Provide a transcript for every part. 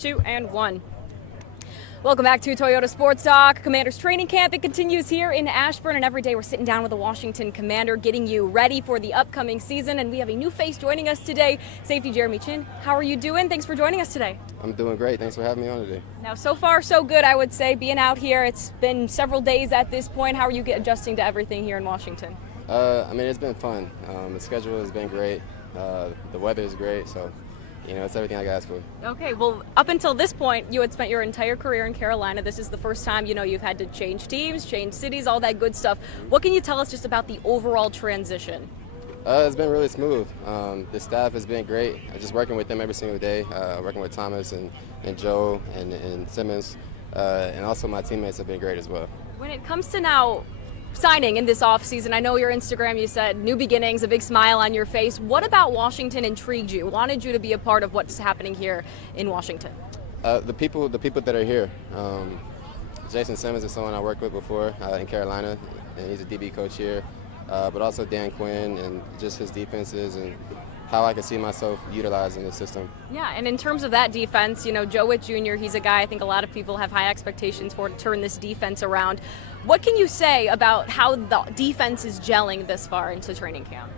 2 and 1. Welcome back to Toyota Sports Talk. Commanders training camp, it continues here in Ashburn, and every day we're sitting down with the Washington Commander, getting you ready for the upcoming season. And we have a new face joining us today, safety Jeremy Chinn. How are you doing? Thanks for joining us today. I'm doing great. Thanks for having me on today. Now, so far so good, I would say, being out here. It's been several days at this point. How are you adjusting to everything here in Washington? It's been fun. The schedule has been great. The weather is great, so it's everything I asked for. Okay, well, up until this point, you had spent your entire career in Carolina. This is the first time, you've had to change teams, change cities, all that good stuff. What can you tell us just about the overall transition? It's been really smooth. The staff has been great. I'm just working with them every single day, working with Thomas and Joe and Simmons, and also my teammates have been great as well. When it comes to now signing in this offseason, I know your Instagram, you said new beginnings, a big smile on your face. What about Washington intrigued you, wanted you to be a part of what's happening here in Washington? The people that are here. Jason Simmons is someone I worked with before in Carolina, and he's a DB coach here. But also Dan Quinn and just his defenses and how I can see myself utilizing the system. Yeah, and in terms of that defense, Joe Witt Jr., he's a guy I think a lot of people have high expectations for to turn this defense around. What can you say about how the defense is gelling this far into training camp?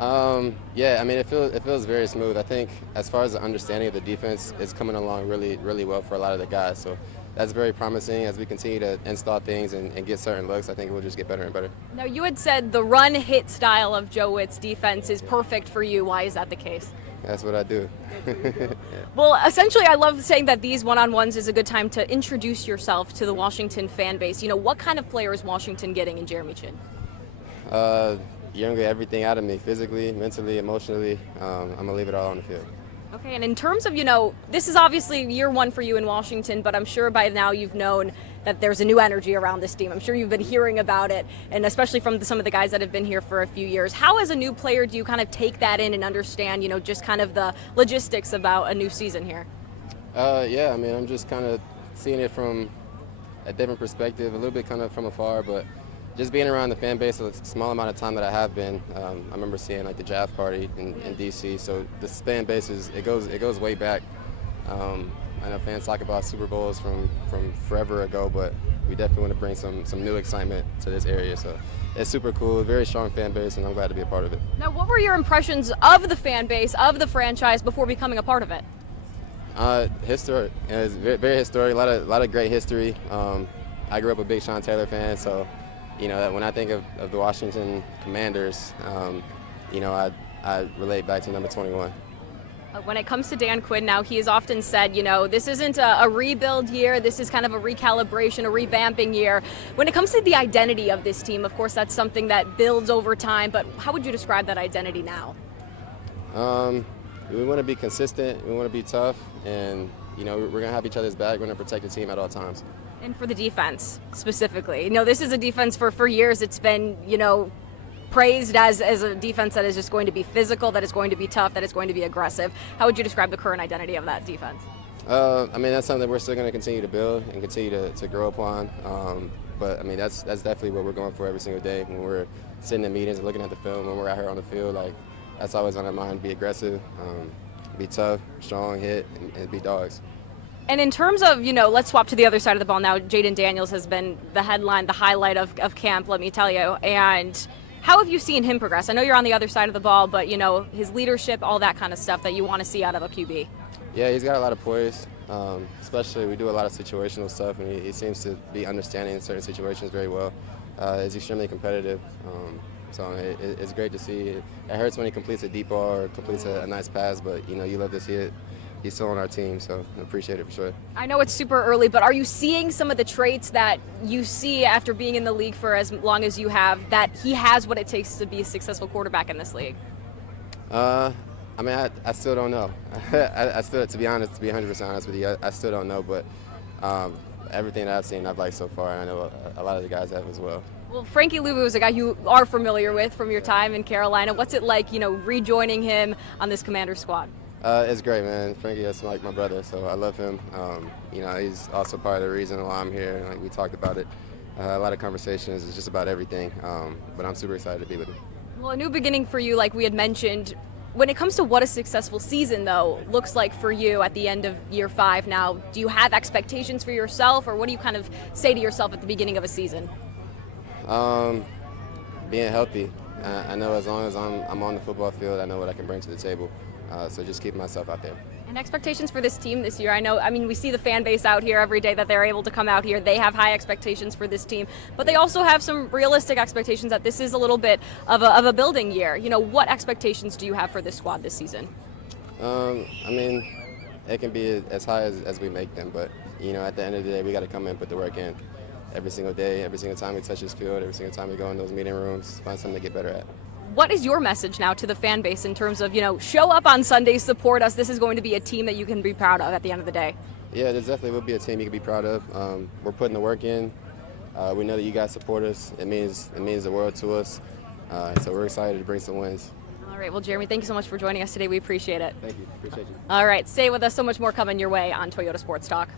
It feels very smooth. I think as far as the understanding of the defense, it's coming along really, really well for a lot of the guys. So that's very promising. As we continue to install things and get certain looks, I think we'll just get better and better. Now, you had said the run-hit style of Joe Witt's defense is perfect for you. Why is that the case? That's what I do. Yeah. Well, essentially, I love saying that these one-on-ones is a good time to introduce yourself to the Washington fan base. What kind of player is Washington getting in Jeremy Chinn? You're going to get everything out of me, physically, mentally, emotionally. I'm going to leave it all on the field. Okay, and in terms of, this is obviously year one for you in Washington, but I'm sure by now you've known that there's a new energy around this team. I'm sure you've been hearing about it, and especially from some of the guys that have been here for a few years. How, as a new player, do you kind of take that in and understand, just kind of the logistics about a new season here? I'm just kind of seeing it from a different perspective, a little bit kind of from afar, but just being around the fan base a small amount of time that I have been, I remember seeing like the draft party in D.C. So the fan base it goes way back. I know fans talk about Super Bowls from forever ago, but we definitely want to bring some new excitement to this area. So it's super cool, very strong fan base, and I'm glad to be a part of it. Now, what were your impressions of the fan base, of the franchise, before becoming a part of it? Historic. It's very, very historic. A lot of great history. I grew up a big Sean Taylor fan, so. When I think of the Washington Commanders, I relate back to number 21. When it comes to Dan Quinn now, he has often said, this isn't a rebuild year, this is kind of a recalibration, a revamping year. When it comes to the identity of this team, of course, that's something that builds over time, but how would you describe that identity now? We want to be consistent, we want to be tough, and, we're going to have each other's back, we're going to protect the team at all times. And for the defense, specifically. This is a defense for years. It's been, praised as a defense that is just going to be physical, that is going to be tough, that is going to be aggressive. How would you describe the current identity of that defense? That's something that we're still going to continue to build and continue to grow upon. That's definitely what we're going for every single day when we're sitting in meetings and looking at the film, when we're out here on the field. That's always on our mind, be aggressive, be tough, strong, hit, and be dogs. And in terms of, let's swap to the other side of the ball now. Jaden Daniels has been the headline, the highlight of camp, let me tell you. And how have you seen him progress? I know you're on the other side of the ball, but, his leadership, all that kind of stuff that you want to see out of a QB. Yeah, he's got a lot of poise. Especially we do a lot of situational stuff, and he seems to be understanding certain situations very well. He's extremely competitive. So it's great to see. It hurts when he completes a deep ball or completes a nice pass, but, you love to see it. He's still on our team, so I appreciate it for sure. I know it's super early, but are you seeing some of the traits that you see after being in the league for as long as you have, that he has what it takes to be a successful quarterback in this league? I still don't know. I still, to be honest, to be 100% honest with you, I still don't know, but everything that I've seen, I've liked so far, and I know a lot of the guys have as well. Well, Frankie Luvu is a guy you are familiar with from your time in Carolina. What's it like, rejoining him on this Commander squad? It's great, man. Frankie is like my brother, so I love him. He's also part of the reason why I'm here. Like we talked about it, a lot of conversations. It's just about everything, but I'm super excited to be with him. Well, a new beginning for you, like we had mentioned. When it comes to what a successful season, though, looks like for you at the end of year 5 now, do you have expectations for yourself, or what do you kind of say to yourself at the beginning of a season? Being healthy. I know as long as I'm on the football field, I know what I can bring to the table. So just keep myself out there. And expectations for this team this year. I mean, we see the fan base out here every day that they're able to come out here. They have high expectations for this team, but they also have some realistic expectations that this is a little bit of a building year. What expectations do you have for this squad this season? I mean, it can be as high as we make them, but at the end of the day, we got to come in and put the work in every single day, every single time we touch this field, every single time we go in those meeting rooms, find something to get better at. What is your message now to the fan base in terms of, show up on Sundays, support us? This is going to be a team that you can be proud of at the end of the day. Yeah, there definitely will be a team you can be proud of. We're putting the work in. We know that you guys support us. It means the world to us. So we're excited to bring some wins. All right. Well, Jeremy, thank you so much for joining us today. We appreciate it. Thank you. Appreciate you. All right. Stay with us. So much more coming your way on Toyota Sports Talk.